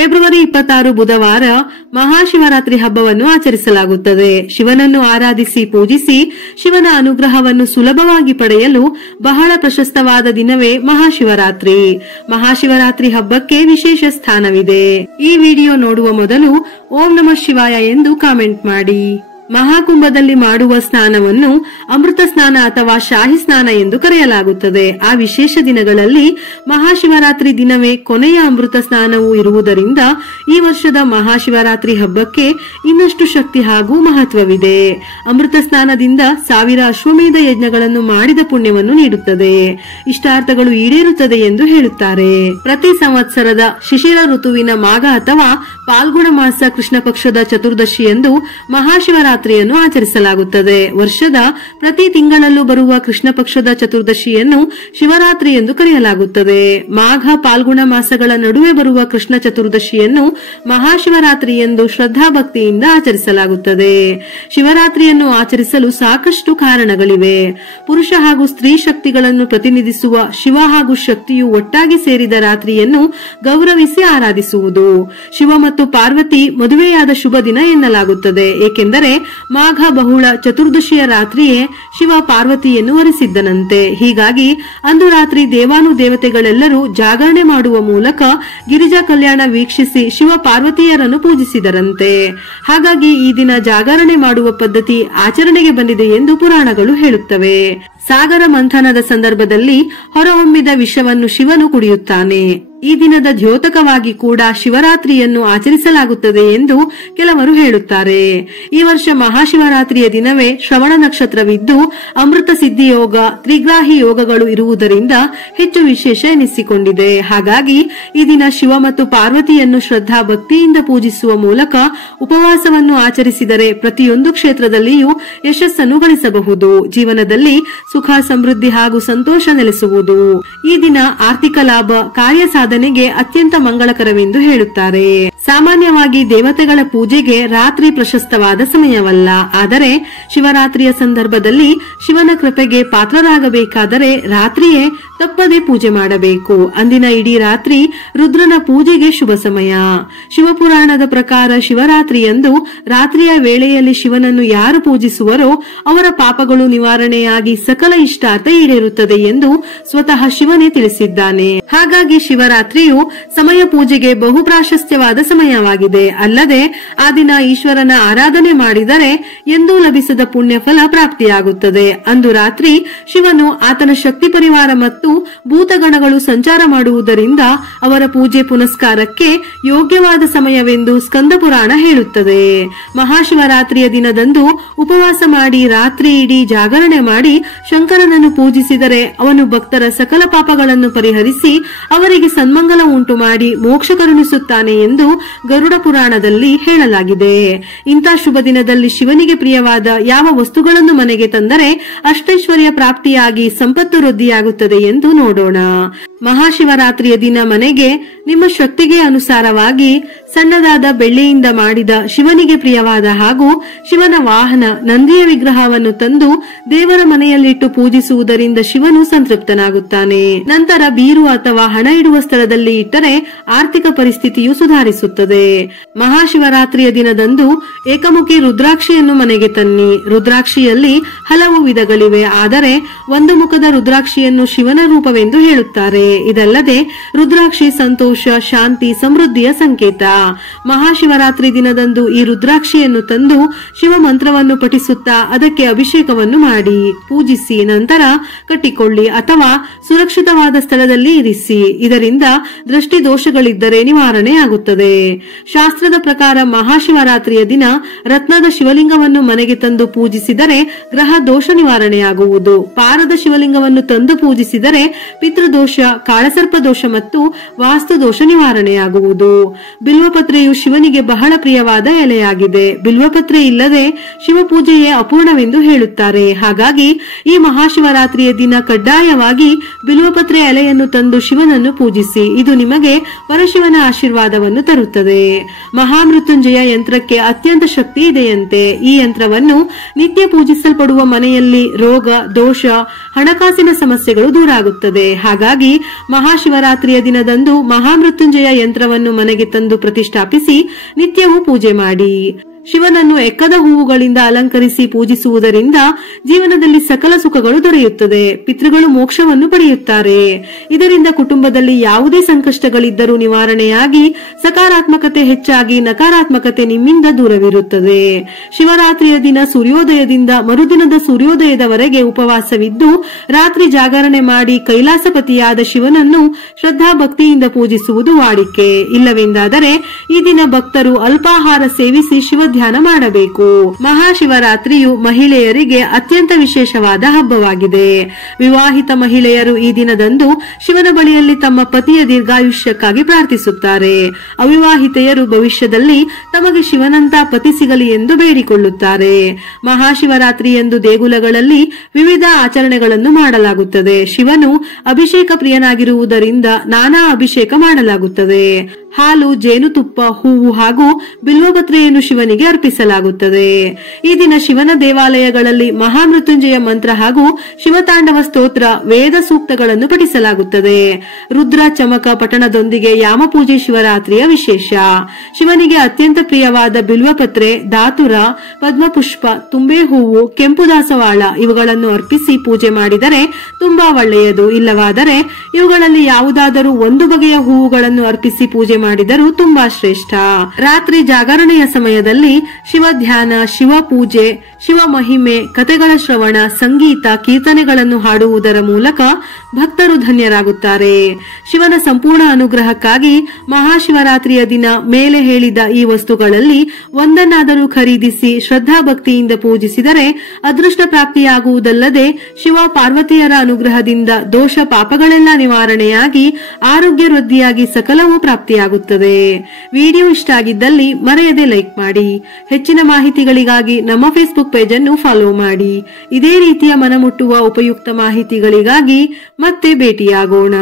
February 26 ಬುಧವಾರ ಮಹಾಶಿವರಾತ್ರಿ ಹಬ್ಬವನ್ನು ಆಚರಿಸಲಾಗುತ್ತದೆ. ಶಿವನನ್ನು ಆರಾಧಿಸಿ ಪೂಜಿಸಿ ಶಿವನ ಅನುಗ್ರಹವನ್ನು ಸುಲಭವಾಗಿ ಪಡೆಯಲು ಬಹಳ ಪ್ರಶಸ್ತವಾದ ದಿನವೇ ಮಹಾಶಿವರಾತ್ರಿ. ಮಹಾಶಿವರಾತ್ರಿ ಹಬ್ಬಕ್ಕೆ ವಿಶೇಷ ಸ್ಥಾನವಿದೆ. ಈ ವಿಡಿಯೋ ನೋಡುವ ಮೊದಲು ಓಂ ನಮಃ ಶಿವಾಯ ಎಂದು ಕಾಮೆಂಟ್ ಮಾಡಿ. ಮಹಾಕುಂಭದಲ್ಲಿ ಮಾಡುವ ಸ್ನಾನವನ್ನು ಅಮೃತ ಸ್ನಾನ ಅಥವಾ ಶಾಹಿ ಸ್ನಾನ ಎಂದು ಕರೆಯಲಾಗುತ್ತದೆ. ಆ ವಿಶೇಷ ದಿನಗಳಲ್ಲಿ ಮಹಾಶಿವರಾತ್ರಿ ದಿನವೇ ಕೊನೆಯ ಅಮೃತ ಸ್ನಾನವೂ ಇರುವುದರಿಂದ ಈ ವರ್ಷದ ಮಹಾಶಿವರಾತ್ರಿ ಹಬ್ಬಕ್ಕೆ ಇನ್ನಷ್ಟು ಶಕ್ತಿ ಹಾಗೂ ಮಹತ್ವವಿದೆ. ಅಮೃತ ಸ್ನಾನದಿಂದ 1000 ಅಶ್ವಮೇಧ ಯಜ್ಞಗಳನ್ನು ಮಾಡಿದ ಪುಣ್ಯವನ್ನು ನೀಡುತ್ತದೆ. ಇಷ್ಟಾರ್ಥಗಳು ಈಡೇರುತ್ತದೆ ಎಂದು ಹೇಳುತ್ತಾರೆ. ಪ್ರತಿ ಸಂವತ್ಸರದ ಶಿಶಿರ ಋತುವಿನ ಮಾಘ ಅಥವಾ ಪಾಲ್ಗುಣ ಮಾಸ ಕೃಷ್ಣ ಪಕ್ಷದ ಚತುರ್ದಶಿಯಂದು ಮಹಾಶಿವರಾತ್ರಿಯನ್ನು ಆಚರಿಸಲಾಗುತ್ತದೆ. ವರ್ಷದ ಪ್ರತಿ ತಿಂಗಳಲ್ಲೂ ಬರುವ ಕೃಷ್ಣ ಪಕ್ಷದ ಚತುರ್ದಶಿಯನ್ನು ಶಿವರಾತ್ರಿ ಎಂದು ಕರೆಯಲಾಗುತ್ತದೆ. ಮಾಘ ಪಾಲ್ಗುಣ ಮಾಸಗಳ ನಡುವೆ ಬರುವ ಕೃಷ್ಣ ಚತುರ್ದಶಿಯನ್ನು ಮಹಾಶಿವರಾತ್ರಿ ಎಂದು ಶ್ರದ್ಧಾಭಕ್ತಿಯಿಂದ ಆಚರಿಸಲಾಗುತ್ತದೆ. ಶಿವರಾತ್ರಿಯನ್ನು ಆಚರಿಸಲು ಸಾಕಷ್ಟು ಕಾರಣಗಳಿವೆ. ಪುರುಷ ಹಾಗೂ ಸ್ತ್ರೀ ಶಕ್ತಿಗಳನ್ನು ಪ್ರತಿನಿಧಿಸುವ ಶಿವ ಹಾಗೂ ಶಕ್ತಿಯು ಒಟ್ಟಾಗಿ ಸೇರಿದ ರಾತ್ರಿಯನ್ನು ಗೌರವಿಸಿ ಆರಾಧಿಸುವುದು. ಶಿವ ಮತ್ತು ಪಾರ್ವತಿ ಮದುವೆಯಾದ ಶುಭ ದಿನ ಎನ್ನಲಾಗುತ್ತದೆ. ಏಕೆಂದರೆ ಮಾಘ ಬಹುಳ ಚತುರ್ದಶಿಯ ರಾತ್ರಿಯೇ ಶಿವ ಪಾರ್ವತಿಯನ್ನು ವರಿಸಿದ್ದನಂತೆ. ಹೀಗಾಗಿ ಅಂದು ರಾತ್ರಿ ದೇವಾನುದೇವತೆಗಳೆಲ್ಲರೂ ಜಾಗರಣೆ ಮಾಡುವ ಮೂಲಕ ಗಿರಿಜಾ ಕಲ್ಯಾಣ ವೀಕ್ಷಿಸಿ ಶಿವ ಪಾರ್ವತಿಯರನ್ನು ಪೂಜಿಸಿದರಂತೆ. ಹಾಗಾಗಿ ಈ ದಿನ ಜಾಗರಣೆ ಮಾಡುವ ಪದ್ಧತಿ ಆಚರಣೆಗೆ ಬಂದಿದೆ ಎಂದು ಪುರಾಣಗಳು ಹೇಳುತ್ತವೆ. ಸಾಗರ ಮಂಥನದ ಸಂದರ್ಭದಲ್ಲಿ ಹೊರಹೊಮ್ಮಿದ ವಿಷವನ್ನು ಶಿವನು ಕುಡಿಯುತ್ತಾನೆ. ಈ ದಿನದ ದ್ಯೋತಕವಾಗಿ ಕೂಡ ಶಿವರಾತ್ರಿಯನ್ನು ಆಚರಿಸಲಾಗುತ್ತದೆ ಎಂದು ಕೆಲವರು ಹೇಳುತ್ತಾರೆ. ಈ ವರ್ಷ ಮಹಾಶಿವರಾತ್ರಿಯ ದಿನವೇ ಶ್ರವಣ ನಕ್ಷತ್ರವಿದ್ದು ಅಮೃತ ಸಿದ್ಧಿ ಯೋಗ, ತ್ರಿಗ್ರಾಹಿ ಯೋಗಗಳು ಇರುವುದರಿಂದ ಹೆಚ್ಚು ವಿಶೇಷ ಎನಿಸಿಕೊಂಡಿದೆ. ಹಾಗಾಗಿ ಈ ದಿನ ಶಿವ ಮತ್ತು ಪಾರ್ವತಿಯನ್ನು ಶ್ರದ್ಧಾ ಭಕ್ತಿಯಿಂದ ಪೂಜಿಸುವ ಮೂಲಕ ಉಪವಾಸವನ್ನು ಆಚರಿಸಿದರೆ ಪ್ರತಿಯೊಂದು ಕ್ಷೇತ್ರದಲ್ಲಿಯೂ ಯಶಸ್ಸನ್ನು ಗಳಿಸಬಹುದು. ಜೀವನದಲ್ಲಿ ಸುಖ, ಸಮೃದ್ಧಿ ಹಾಗೂ ಸಂತೋಷ ನೆಲೆಸುವುದು. ಈ ದಿನ ಆರ್ಥಿಕ ಲಾಭ, ಕಾರ್ಯ ಸಾಧನೆಗೆ ಅತ್ಯಂತ ಮಂಗಳಕರವೆಂದು ಹೇಳುತ್ತಾರೆ. ಸಾಮಾನ್ಯವಾಗಿ ದೇವತೆಗಳ ಪೂಜೆಗೆ ರಾತ್ರಿ ಪ್ರಶಸ್ತವಾದ ಸಮಯವಲ್ಲ. ಆದರೆ ಶಿವರಾತ್ರಿಯ ಸಂದರ್ಭದಲ್ಲಿ ಶಿವನ ಕೃಪೆಗೆ ಪಾತ್ರರಾಗಬೇಕಾದರೆ ರಾತ್ರಿಯೇ ತಪ್ಪದೆ ಪೂಜೆ ಮಾಡಬೇಕು. ಅಂದಿನ ಇಡೀ ರಾತ್ರಿ ರುದ್ರನ ಪೂಜೆಗೆ ಶುಭ ಸಮಯ. ಶಿವಪುರಾಣದ ಪ್ರಕಾರ ಶಿವರಾತ್ರಿಯಂದು ರಾತ್ರಿಯ ವೇಳೆಯಲ್ಲಿ ಶಿವನನ್ನು ಯಾರು ಪೂಜಿಸುವರೋ ಅವರ ಪಾಪಗಳು ನಿವಾರಣೆಯಾಗಿ ಸಕಲ ಇಷ್ಟಾರ್ಥ ಈಡೇರುತ್ತದೆ ಎಂದು ಸ್ವತಃ ಶಿವನೇ ತಿಳಿಸಿದ್ದಾನೆ. ಹಾಗಾಗಿ ಶಿವರಾತ್ರಿಯು ಸಮಯ ಪೂಜೆಗೆ ಬಹು ಪ್ರಾಶಸ್ತ್ಯವಾದ ಸಮಯವಾಗಿದೆ. ಅಲ್ಲದೆ ಆ ದಿನ ಈಶ್ವರನ ಆರಾಧನೆ ಮಾಡಿದರೆ ಎಂದೂ ಲಭಿಸದ ಪುಣ್ಯ ಫಲ ಪ್ರಾಪ್ತಿಯಾಗುತ್ತದೆ. ಅಂದು ರಾತ್ರಿ ಶಿವನು, ಆತನ ಶಕ್ತಿ ಪರಿವಾರ ಮತ್ತು ಭೂತಗಣಗಳು ಸಂಚಾರ ಮಾಡುವುದರಿಂದ ಅವರ ಪೂಜೆ ಪುನಸ್ಕಾರಕ್ಕೆ ಯೋಗ್ಯವಾದ ಸಮಯವೆಂದು ಸ್ಕಂದ ಪುರಾಣ ಹೇಳುತ್ತದೆ. ಮಹಾಶಿವರಾತ್ರಿಯ ದಿನದಂದು ಉಪವಾಸ ಮಾಡಿ ರಾತ್ರಿ ಇಡೀ ಜಾಗರಣೆ ಮಾಡಿ ಶಂಕರನನ್ನು ಪೂಜಿಸಿದರೆ ಅವನು ಭಕ್ತರ ಸಕಲ ಪಾಪಗಳನ್ನು ಪರಿಹರಿಸಿ ಅವರಿಗೆ ಸನ್ಮಂಗಲ ಉಂಟು ಮಾಡಿ ಮೋಕ್ಷ ಕರುಣಿಸುತ್ತಾನೆ ಎಂದು ಗರುಡ ಪುರಾಣದಲ್ಲಿ ಹೇಳಲಾಗಿದೆ. ಇಂಥ ಶುಭ ದಿನದಲ್ಲಿ ಶಿವನಿಗೆ ಪ್ರಿಯವಾದ ಯಾವ ವಸ್ತುಗಳನ್ನು ಮನೆಗೆ ತಂದರೆ ಅಷ್ಟೈಶ್ವರ್ಯ ಪ್ರಾಪ್ತಿಯಾಗಿ ಸಂಪತ್ತು ವೃದ್ಧಿಯಾಗುತ್ತದೆ ಎಂದು ನೋಡೋಣ. ಮಹಾಶಿವರಾತ್ರಿಯ ದಿನ ಮನೆಗೆ ನಿಮ್ಮ ಶಕ್ತಿಗೆ ಅನುಸಾರವಾಗಿ ಸಣ್ಣದಾದ ಬೆಳ್ಳಿಯಿಂದ ಮಾಡಿದ ಶಿವನಿಗೆ ಪ್ರಿಯವಾದ ಹಾಗೂ ಶಿವನ ವಾಹನ ನಂದಿಯ ವಿಗ್ರಹವನ್ನು ತಂದು ದೇವರ ಮನೆಯಲ್ಲಿಟ್ಟು ಪೂಜಿಸುವುದರಿಂದ ಶಿವನು ಸಂತೃಪ್ತನಾಗುತ್ತಾನೆ. ನಂತರ ಬೀರು ಅಥವಾ ಹಣ ಇಡುವ ಸ್ಥಳದಲ್ಲಿ ಇಟ್ಟರೆ ಆರ್ಥಿಕ ಪರಿಸ್ಥಿತಿಯು ಸುಧಾರಿಸುತ್ತದೆ. ಮಹಾಶಿವರಾತ್ರಿಯ ದಿನದಂದು ಏಕಮುಖಿ ರುದ್ರಾಕ್ಷಿಯನ್ನು ಮನೆಗೆ ತನ್ನಿ. ರುದ್ರಾಕ್ಷಿಯಲ್ಲಿ ಹಲವು ವಿಧಗಳಿವೆ. ಆದರೆ ಒಂದು ಮುಖದ ರುದ್ರಾಕ್ಷಿಯನ್ನು ಶಿವನ ರೂಪವೆಂದು ಹೇಳುತ್ತಾರೆ. ಇದಲ್ಲದೆ ರುದ್ರಾಕ್ಷಿ ಸಂತೋಷ, ಶಾಂತಿ, ಸಮೃದ್ಧಿಯ ಸಂಕೇತ. ಮಹಾಶಿವರಾತ್ರಿ ದಿನದಂದು ಈ ರುದ್ರಾಕ್ಷಿಯನ್ನು ತಂದು ಶಿವ ಮಂತ್ರವನ್ನು ಪಠಿಸುತ್ತಾ ಅದಕ್ಕೆ ಅಭಿಷೇಕವನ್ನು ಮಾಡಿ ಪೂಜಿಸಿ ನಂತರ ಕಟ್ಟಿಕೊಳ್ಳಿ ಅಥವಾ ಸುರಕ್ಷಿತವಾದ ಸ್ಥಳದಲ್ಲಿ ಇರಿಸಿ. ಇದರಿಂದ ದೃಷ್ಟಿ ದೋಷಗಳಿದ್ದರೆ ನಿವಾರಣೆಯಾಗುತ್ತದೆ. ಶಾಸ್ತ್ರದ ಪ್ರಕಾರ ಮಹಾಶಿವರಾತ್ರಿಯ ದಿನ ರತ್ನದ ಶಿವಲಿಂಗವನ್ನು ಮನೆಗೆ ತಂದು ಪೂಜಿಸಿದರೆ ಗ್ರಹ ದೋಷ ನಿವಾರಣೆಯಾಗುವುದು. ಪಾರದ ಶಿವಲಿಂಗವನ್ನು ತಂದು ಪೂಜಿಸಿದರೆ ಪಿತೃದೋಷ, ಕಾಳಸರ್ಪ ದೋಷ ಮತ್ತು ವಾಸ್ತು ದೋಷ ನಿವಾರಣೆಯಾಗುವುದು. ಬಿಲ್ವಪತ್ರೆಯು ಶಿವನಿಗೆ ಬಹಳ ಪ್ರಿಯವಾದ ಎಲೆಯಾಗಿದೆ. ಬಿಲ್ವಪತ್ರೆ ಇಲ್ಲದೆ ಶಿವಪೂಜೆಯೇ ಅಪೂರ್ಣವೆಂದು ಹೇಳುತ್ತಾರೆ. ಹಾಗಾಗಿ ಈ ಮಹಾಶಿವರಾತ್ರಿಯ ದಿನ ಕಡ್ಡಾಯವಾಗಿ ಬಿಲ್ವಪತ್ರೆ ಎಲೆಯನ್ನು ತಂದು ಶಿವನನ್ನು ಪೂಜಿಸಿ. ಇದು ನಿಮಗೆ ಪರಶಿವನ ಆಶೀರ್ವಾದವನ್ನು ತರುತ್ತದೆ. ಮಹಾಮೃತ್ಯುಂಜಯ ಯಂತ್ರಕ್ಕೆ ಅತ್ಯಂತ ಶಕ್ತಿ ಇದೆಯಂತೆ. ಈ ಯಂತ್ರವನ್ನು ನಿತ್ಯ ಪೂಜಿಸಲ್ಪಡುವ ಮನೆಯಲ್ಲಿ ರೋಗ, ದೋಷ, ಹಣಕಾಸಿನ ಸಮಸ್ಯೆಗಳು ದೂರ ಆಗುತ್ತದೆ. ಹಾಗಾಗಿ ಮಹಾಶಿವರಾತ್ರಿಯ ದಿನದಂದು ಮಹಾಮೃತ್ಯುಂಜಯ ಯಂತ್ರವನ್ನು ಮನೆಗೆ ತಂದು ಪ್ರತಿಷ್ಠಾಪಿಸಿ ನಿತ್ಯವೂ ಪೂಜೆ ಮಾಡಿ. ಶಿವನನ್ನು ಎಕ್ಕದ ಹೂವುಗಳಿಂದ ಅಲಂಕರಿಸಿ ಪೂಜಿಸುವುದರಿಂದ ಜೀವನದಲ್ಲಿ ಸಕಲ ಸುಖಗಳು ದೊರೆಯುತ್ತದೆ. ಪಿತೃಗಳು ಮೋಕ್ಷವನ್ನು ಪಡೆಯುತ್ತಾರೆ. ಇದರಿಂದ ಕುಟುಂಬದಲ್ಲಿ ಯಾವುದೇ ಸಂಕಷ್ಟಗಳಿದ್ದರೂ ನಿವಾರಣೆಯಾಗಿ ಸಕಾರಾತ್ಮಕತೆ ಹೆಚ್ಚಾಗಿ ನಕಾರಾತ್ಮಕತೆ ನಿಮ್ಮಿಂದ ದೂರವಿರುತ್ತದೆ. ಶಿವರಾತ್ರಿಯ ದಿನ ಸೂರ್ಯೋದಯದಿಂದ ಮರುದಿನದ ಸೂರ್ಯೋದಯದವರೆಗೆ ಉಪವಾಸವಿದ್ದು ರಾತ್ರಿ ಜಾಗರಣೆ ಮಾಡಿ ಕೈಲಾಸಪತಿಯಾದ ಶಿವನನ್ನು ಶ್ರದ್ಧಾ ಭಕ್ತಿಯಿಂದ ಪೂಜಿಸುವುದು ವಾಡಿಕೆ. ಇಲ್ಲವೆಂದಾದರೆ ಈ ದಿನ ಭಕ್ತರು ಅಲ್ಪಾಹಾರ ಸೇವಿಸಿ ಶಿವ ಧ್ಯಾನ ಮಾಡಬೇಕು. ಮಹಾಶಿವರಾತ್ರಿಯು ಮಹಿಳೆಯರಿಗೆ ಅತ್ಯಂತ ವಿಶೇಷವಾದ ಹಬ್ಬವಾಗಿದೆ. ವಿವಾಹಿತ ಮಹಿಳೆಯರು ಈ ದಿನದಂದು ಶಿವನ ಬಳಿಯಲ್ಲಿ ತಮ್ಮ ಪತಿಯ ದೀರ್ಘಾಯುಷ್ಯಕ್ಕಾಗಿ ಪ್ರಾರ್ಥಿಸುತ್ತಾರೆ. ಅವಿವಾಹಿತೆಯರು ಭವಿಷ್ಯದಲ್ಲಿ ತಮಗೆ ಶಿವನಂತ ಪತಿ ಸಿಗಲಿ ಎಂದು ಬೇಡಿಕೊಳ್ಳುತ್ತಾರೆ. ಮಹಾಶಿವರಾತ್ರಿಯಂದು ದೇಗುಲಗಳಲ್ಲಿ ವಿವಿಧ ಆಚರಣೆಗಳನ್ನು ಮಾಡಲಾಗುತ್ತದೆ. ಶಿವನು ಅಭಿಷೇಕ ಪ್ರಿಯನಾಗಿರುವುದರಿಂದ ನಾನಾ ಅಭಿಷೇಕ ಮಾಡಲಾಗುತ್ತದೆ. ಹಾಲು, ಜೇನುತುಪ್ಪ, ಹೂವು ಹಾಗೂ ಬಿಲ್ವಪತ್ರೆಯನ್ನು ಶಿವನಿಗೆ ಅರ್ಪಿಸಲಾಗುತ್ತದೆ. ಈ ದಿನ ಶಿವನ ದೇವಾಲಯಗಳಲ್ಲಿ ಮಹಾಮೃತ್ಯುಂಜಯ ಮಂತ್ರ ಹಾಗೂ ಶಿವತಾಂಡವ ಸ್ತೋತ್ರ, ವೇದ ಸೂಕ್ತಗಳನ್ನು ಪಠಿಸಲಾಗುತ್ತದೆ. ರುದ್ರ ಚಮಕ ಪಠಣದೊಂದಿಗೆ ಯಾಮಪೂಜೆ ಶಿವರಾತ್ರಿಯ ವಿಶೇಷ. ಶಿವನಿಗೆ ಅತ್ಯಂತ ಪ್ರಿಯವಾದ ಬಿಲ್ವಪತ್ರೆ, ದಾತುರ, ಪದ್ಮಪುಷ್ಪ, ತುಂಬೆ ಹೂವು, ಕೆಂಪು ದಾಸವಾಳ ಇವುಗಳನ್ನು ಅರ್ಪಿಸಿ ಪೂಜೆ ಮಾಡಿದರೆ ತುಂಬಾ ಒಳ್ಳೆಯದು. ಇಲ್ಲವಾದರೆ ಇವುಗಳಲ್ಲಿ ಯಾವುದಾದರೂ ಒಂದು ಬಗೆಯ ಹೂವುಗಳನ್ನು ಅರ್ಪಿಸಿ ಪೂಜೆ ಮಾಡಿದರೂ ತುಂಬಾ ಶ್ರೇಷ್ಠ. ರಾತ್ರಿ ಜಾಗರಣೆಯ ಸಮಯದಲ್ಲಿ ಶಿವ ಧ್ಯಾನ, ಶಿವ ಪೂಜೆ, ಶಿವ ಮಹಿಮೆ, ಕಥೆಗಳ ಶ್ರವಣ, ಸಂಗೀತ, ಕೀರ್ತನೆಗಳನ್ನು ಹಾಡುವುದರ ಮೂಲಕ ಭಕ್ತರು ಧನ್ಯರಾಗುತ್ತಾರೆ. ಶಿವನ ಸಂಪೂರ್ಣ ಅನುಗ್ರಹಕ್ಕಾಗಿ ಮಹಾಶಿವರಾತ್ರಿಯ ದಿನ ಮೇಲೆ ಹೇಳಿದ ಈ ವಸ್ತುಗಳಲ್ಲಿ ಒಂದನ್ನಾದರೂ ಖರೀದಿಸಿ ಶ್ರದ್ಧಾ ಭಕ್ತಿಯಿಂದ ಪೂಜಿಸಿದರೆ ಅದೃಷ್ಟ ಪ್ರಾಪ್ತಿಯಾಗುವುದಲ್ಲದೆ ಶಿವ ಪಾರ್ವತಿಯರ ಅನುಗ್ರಹದಿಂದ ದೋಷ ಪಾಪಗಳೆಲ್ಲ ನಿವಾರಣೆಯಾಗಿ ಆರೋಗ್ಯ ವೃದ್ಧಿಯಾಗಿ ಸಕಲವೂ ಪ್ರಾಪ್ತಿಯಾಗುತ್ತದೆ. ವಿಡಿಯೋ ಇಷ್ಟ ಆಗಿದ್ದಲ್ಲಿ ಮರೆಯದೆ ಲೈಕ್ ಮಾಡಿ. ಹೆಚ್ಚಿನ ಮಾಹಿತಿಗಳಿಗಾಗಿ ನಮ್ಮ ಫೇಸ್ಬುಕ್ ಪೇಜ್ ಅನ್ನು ಫಾಲೋ ಮಾಡಿ. ಇದೇ ರೀತಿಯ ಮನಮುಟ್ಟುವ ಉಪಯುಕ್ತ ಮಾಹಿತಿಗಳಿಗಾಗಿ ಮತ್ತೆ ಭೇಟಿಯಾಗೋಣ.